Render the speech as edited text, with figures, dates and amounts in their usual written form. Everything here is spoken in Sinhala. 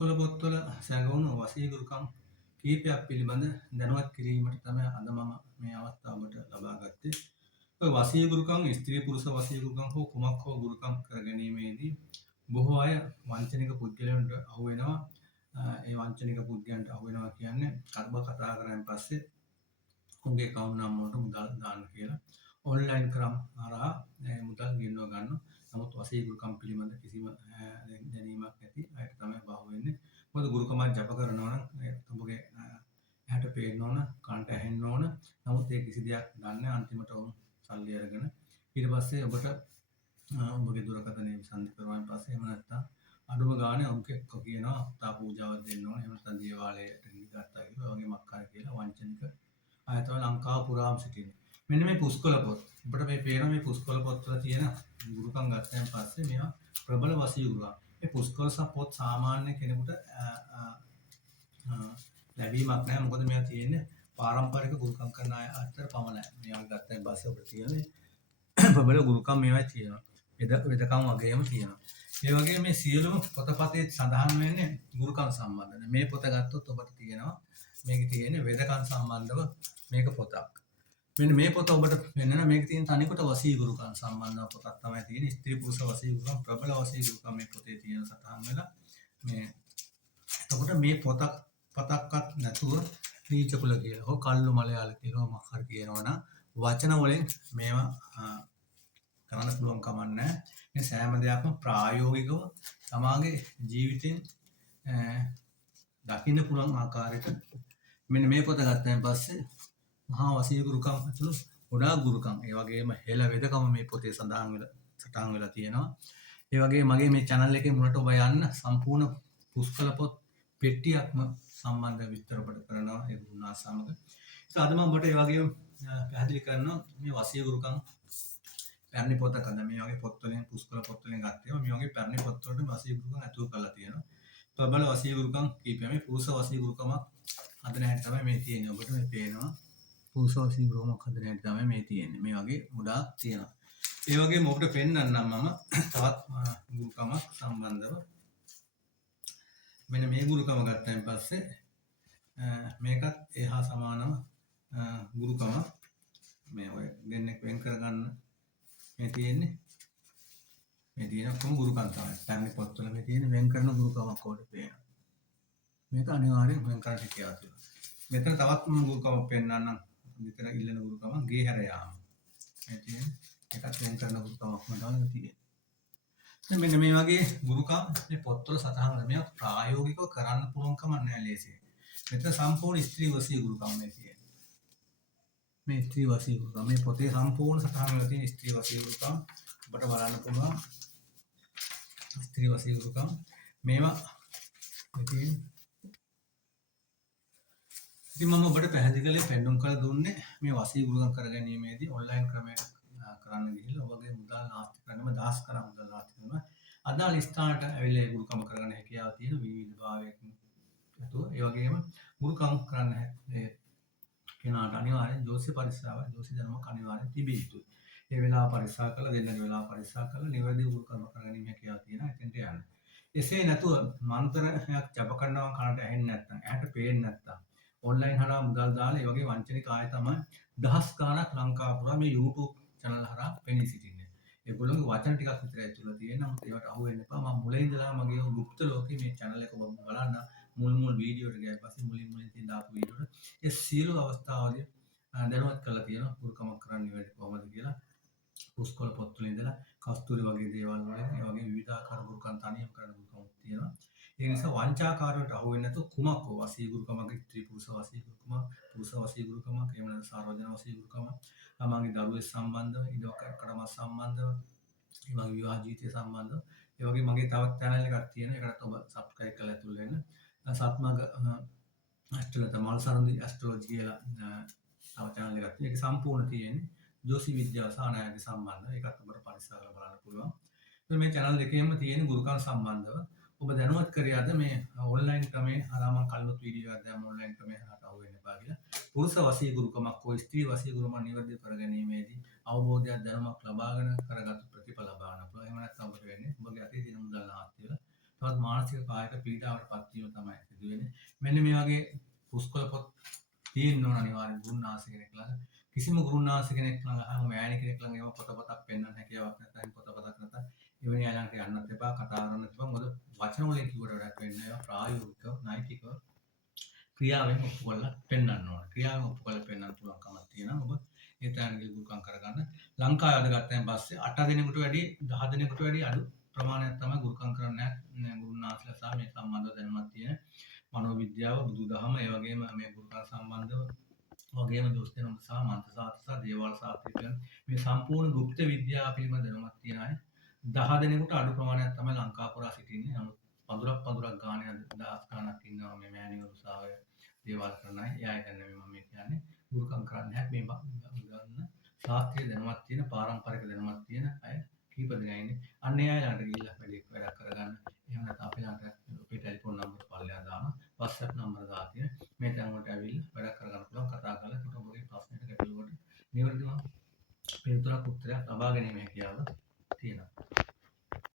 පොළ පොත්වල සැඟවුණු වසීගුරුකම් කීපයක් පිළිබඳ දැනුවත් කිරීමට තමයි අද මම මේ අවස්ථාවට ලබා ගත්තේ. ඔය වසීගුරුකම් ස්ත්‍රී පුරුෂ වසීගුරුකම් හෝ කුමක් හෝ ගුරුකම් කර ගැනීමේදී බොහෝ අය වංචනික පුද්ගලයන්ට අහු වෙනවා. ඒ වංචනික පුද්ගලයන්ට අහු වෙනවා කියන්නේ කතා කරන් පස්සේ උන්ගේ account නම් වලට මුදල් දාන්න කියලා ඔන්ලයින් ක්‍රම හරහා මුදල් ගෙන්ව ගන්න. නමුත් වසීගුරුකම් පිළිබඳ කිසිම දැනීමක් නැති අයට තමයි බහුව වෙන්නේ. මොකද ගුරුකමක් ජප කරනවා නම් ඔබගේ ඇහැට පේන්න ඕන, කනට ඇහෙන්න ඕන. නමුත් ඒ කිසි දෙයක් දන්නේ නැහැ. අන්තිමට උන් සල්ලි අරගෙන ඊට පස්සේ ඔබට ඔබගේ දුරකථනය විසන්ධි කරවන පස්සේ එහෙම නැත්නම් අඩුම ගානේ ඔබට කියනවා තා පූජාවක් දෙන්න ඕන. එහෙම නැත්නම් දේවාලයට ගිහින් ගත්තා කියලා ඔයගේ මක්කාර කියලා වංචනික අය තමයි ලංකාව පුරාම සිටින්නේ. මෙන්න මේ පුස්කොළ පොත්. ඔබට මේ පේන මේ පුස්කොළ පොත්වල තියෙන ගුරුකම් ගත්තන් පස්සේ මේවා ප්‍රබල වසීගුරුකම්. මේ පුස්කොළ පොත් සාමාන්‍ය කෙනෙකුට ලැබීමක් නැහැ. මොකද මේවා තියෙන්නේ පාරම්පරික ගුරුකම් කරන අය අතර පමණයි. මේවා ගත්තන් පස්සේ ඔබට තියෙන්නේ ප්‍රබල ගුරුකම් මේවා තියෙනවා. වෙදකම් වගේම තියෙනවා. ඒ වගේම මේ සියලුම පොතපතේ සඳහන් වෙන්නේ ගුරුකම් සම්බන්ධ. මේ පොත ගත්තොත් ඔබට තියෙනවා මේකේ තියෙන්නේ වෙදකම් සම්බන්ධව මේක පොතක්. මෙන්න මේ පොත ඔබට වෙන්න මේක තියෙන තනිකොට වසීගුරුකම් සම්බන්ධව පොතක් තමයි තියෙන්නේ. ස්ත්‍රී පුරුෂ වසීගුරුකම් ප්‍රබල වසීගුරුකම් මේ පොතේ තියෙන සටහන් වෙලා මේ එතකොට මේ පතක්වත් නැතුව නීච කුල කියලා හෝ කල්ලු මලයාල කියලා මොකක් හරි කියනවනම් වචන වලින් මේවා කරන්න පුළුවන් කමක් නැහැ. මේ සෑම දෙයක්ම ප්‍රායෝගිකව තමාගේ ජීවිතෙන් දකින්න පුළුවන් ආකාරයට මෙන්න මේ පොත ගත්තන් පස්සේ මහා වසීගුරුකම් ඇතුළු ගොඩාක් ගුරුකම් ඒ වගේම හෙළ වෙදකම මේ පොතේ සටහන් වෙලා තියෙනවා. ඒ වගේම මගේ මේ channel එකේ මුලට ඔබ යන්න සම්පූර්ණ පුස්කොළ පොත් පෙට්ටියක්ම සම්බන්ධ විස්තර ඔබට කරනවා ඒ දුන්නා සමග. ඉතින් අද මම ඔබට ඒ වගේම පැහැදිලි කරනවා මේ වසීගුරුකම් පැරණි පොතක අද මේ වගේ පොත් වලින් පුස්කොළ පොත් වලින් ගත්තේම මේ වගේ පැරණි පොත් වලට වසීගුරුකම් ඇතුළු කරලා තියෙනවා. ප්‍රබල වසීගුරුකම් කීපයක් මේ පුරුෂ වසීගුරුකමක් හදන හැටි තමයි මේ තියෙන්නේ. ඔබට මේ පේනවා පුරුෂ වසීගුරුකමක් හදන හැටි තමයි මේ තියෙන්නේ. මේ වගේ ගොඩාක් තියෙනවා. ඒ වගේම ඔබට පෙන්නන්නම් මම තවත් ගුරුකමක් සම්බන්ධව. මෙන්න මේ ගුරුකම ගත්තයින් පස්සේ මේකත් එහා සමානම ගුරුකම මේ ඔය දෙන්නෙක් වෙන් කරගන්න මේ තියෙන්නේ. මේ තියෙන කොහොම ගුරුකම් තමයි. පැරණි පොත්වල මේ තියෙන වෙන් කරන ගුරුකමක් වලට පේනවා. මේක අනිවාර්යෙන් වෙන් කරන්න කියලා තියෙනවා. මෙතන තවත් ගුරුකමක් පෙන්නන්නම්. විතර ඉල්ලන ගුරුකම ගේ හැර යාම. මේ තියෙන්නේ එකත් වෙන් කරන ගුරුකමක් තමයි තියෙන්නේ. දැන් මෙන්න මේ වගේ ගුරුකම් මේ පොත්වල සටහන් වෙලා මේක ප්‍රායෝගිකව කරන්න පුළුවන් කමක් නැහැ ලේසියෙන්. මෙතන සම්පූර්ණ ස්ත්‍රී වසී ගුරුකම් මේ තියෙන්නේ. මේ ස්ත්‍රී වසී ගුරුකම් මේ පොතේ සම්පූර්ණ සටහන් වෙලා තියෙන ස්ත්‍රී වසී ගුරුකම් ඔබට බලන්න පුළුවන්. ස්ත්‍රී වසී ගුරුකම් මේවා ඉතින් මම ඔබට පැහැදිලි කළේ පෙන්නුම් කරලා දුන්නේ මේ වසී ගුරුකම් කර ගැනීමේදී ඔන්ලයින් ක්‍රමයකට කරන්න ගිහිල්ලා ඔබගේ මුදල් නාස්ති කරනම දහස් කරා මුදල් නාස්ති කරනවා. අදාළ ස්ථානට ඇවිල්ලා ඒ ගුරුකම් කරගන්න හැකියාව තියෙන විවිධ භාවයකින් යතුව ඒ වගේම ගුරුකම් කරන්න කෙනාට අනිවාර්යෙන් ජෝතිෂ පරිස්සාව ජෝතිෂ දැනුමක් අනිවාර්යෙන් තිබිය යුතුයි. ඒ වෙලාව පරිස්සම් කරලා දෙන්නගේ වෙලාව පරිස්සම් කරලා නිවැරදිව ගුරුකම් කරගැනීම හැකියාව තියෙන එතෙන්ට යන්න. එසේ නැතුව මන්ත්‍රයක් ජප කරනවා කනට ඇහෙන්නේ නැත්නම් ඇහැට පේන්නේ නැත්නම් ඔන්ලයින් හරහා මුදල් දාලා ඒ වගේ වංචනික ආය තමයි දහස් ගාණක් ලංකාව පුරා මේ YouTube channel හරහා පෙනී සිටින්නේ. ඒගොල්ලෝගේ වචන ටිකක් විතරයි ඇතුළේ තියෙන්නේ. නමුත් ඒවට අහු වෙන්න එපා. මම මුලින් ඉඳලා මගේ গুপ্ত ලෝකේ මේ channel එක ඔබ බලන්න මුල් වීඩියෝ එක ගියා පස්සේ මුලින් තියෙන දාපු වීඩියෝ ඒ සියලු අවස්ථාවලදී දැනුවත් කරලා තියෙනවා ගුරුකමක් කරන්න ඉවරද කොහොමද කියලා. පුස්කොළ පොත්වල ඉඳලා කස්තූරි වගේ දේවල් වලින් ඒ වගේ විවිධාකාර ගුරුකම් තනියම කරන ගුරුකම් තියෙනවා. ඒ නිසා වංචාකාරයට අහු වෙන්නේ නැතුව කුමක් හෝ වසී ගුරුකමක් ස්ත්‍රී පුරුෂ වසී ගුරුකමක් පුරුෂ වසී ගුරුකමක් එහෙම නැත්නම් සාර්වජනික වසී ගුරුකමක් තමන්ගේ දරුවෙක් සම්බන්ධව ඉදකඩම සම්බන්ධව ඒ වගේ විවාහ ජීවිතය සම්බන්ධව ඒ වගේ මගේ තවත් channel එකක් තියෙනවා. ඒකට ඔබ subscribe කරලා ඇතුල් වෙන්න. සත්මග මල් සරන්දි ඇස්ට්‍රොලොජි කියලා තව channel එකක් තියෙනවා. ඒක සම්පූර්ණ තියෙන්නේ ජෝතිෂ විද්‍යාව සහ න්‍යාය සම්බන්ධව. ඒකත් ඔබට පරිස්සම් කරලා බලන්න පුළුවන්. මේ channel දෙකේම තියෙන ගුරුකම් සම්බන්ධව ඔබ දැනුවත් කරේ අද මේ ඔන්ලයින් ක්‍රමේ හරහා මම කල්පොත් වීඩියෝ එකක් දැම්ම ඔන්ලයින් ක්‍රමේ හරහා අහු වෙන්න එපා කියලා. පුරුෂ වසී ගුරුකමක් හෝ ස්ත්‍රී වසී ගුරුකමක් නිවැරදිව කරගැනීමේදී අවබෝධයක් දැනුමක් ලබාගෙන කරගත් ප්‍රතිඵල ලබා ගන්න පුළුවන්. එහෙම නැත්නම් ඔබට වෙන්නේ ඔබගේ අතේ තියෙන මුදල් නාස්ති වෙලා තවත් මානසික කායික පීඩාවට පත් වීම තමයි සිදු වෙන්නේ. මෙන්න මේ වගේ පුස්කොළ පොත් තියෙන්න ඕන අනිවාර්යෙන් ගුරුනාථ කෙනෙක් ළඟ. කිසිම ගුරුනාථ කෙනෙක් ළඟ හා මෑණි කෙනෙක් ළඟ ඒව පොතපතක් පෙන්වන්න හැකියාවක් නැත්නම් පොතපතක් නැත්නම් එවැනි අය ළඟට යන්නත් එපා, කතා කරන්නත් එපා. මොකද වචන වලින් කිව්වට වැඩක් වෙන්නේ නැහැ. ඒවා ප්‍රායෝගිකව, නෛතිකව ක්‍රියාවෙන් ඔප්පු කරලා පෙන්වන්න ඕන. ක්‍රියාවෙන් ඔප්පු කරලා පෙන්වන්න පුළුවන්කමක් තියෙනවා. ඔබ ඒ තරම් ගුරුකම් කරගන්න. ලංකාවේ අද ගත්තයින් පස්සේ 8 දිනෙකට වැඩි 10 දිනෙකට වැඩි අඩු ප්‍රමාණයක් තමයි ගුරුකම් කරන්නේ ගුරුනාථලා සහ මේ සම්බන්ධව දැනුමක් තියෙන මනෝවිද්‍යාව, බුදුදහම, ඒ වගේම මේ ගුරුකම් සම්බන්ධව වගේම දොස්තර සහ මන්ත්‍ර ශාස්ත්‍ර සහ දේවාල ශාස්ත්‍රය කියන මේ සම්පූර්ණ গুপ্ত විද්‍යාව පිළිබඳ දැනුමක් තියෙන අය 10 දිනෙකට අඩු ප්‍රමාණයක් තමයි ලංකාව පුරා සිටින්නේ. නමුත් පඳුරක් ගානේ දහස් ගාණක් ඉන්නවා මේ මෑණිවරු සහ ඔය දේවාල කරන අය. ඒ අය ගැන මම මේ කියන්නේ ගුරුකම් කරන්නේ නැහැ. මේ ගන්න ශාස්ත්‍රීය දැනුමක් තියෙන, පාරම්පරික දැනුමක් තියෙන අය කීප දෙනා ඉන්නේ. අන්න ඒ අය ළඟට ගිහිල්ලා වැඩක් කරගන්න. එහෙම නැත්නම් අපි ළඟට අපේ ටෙලිෆෝන් නම්බර පල්ලෙහා දානවා. WhatsApp නම්බර දාලා තියෙන. මේ තැන් වලට ඇවිල්ලා වැඩක් කරගන්න පුළුවන්. කතා කරලා ඒකට ඔබගේ ප්‍රශ්නෙට ගැටලුවට නිවැරදිව පිළිතුරක් උත්තරයක් ලබා ගැනීම හැකියාව තියෙනවා.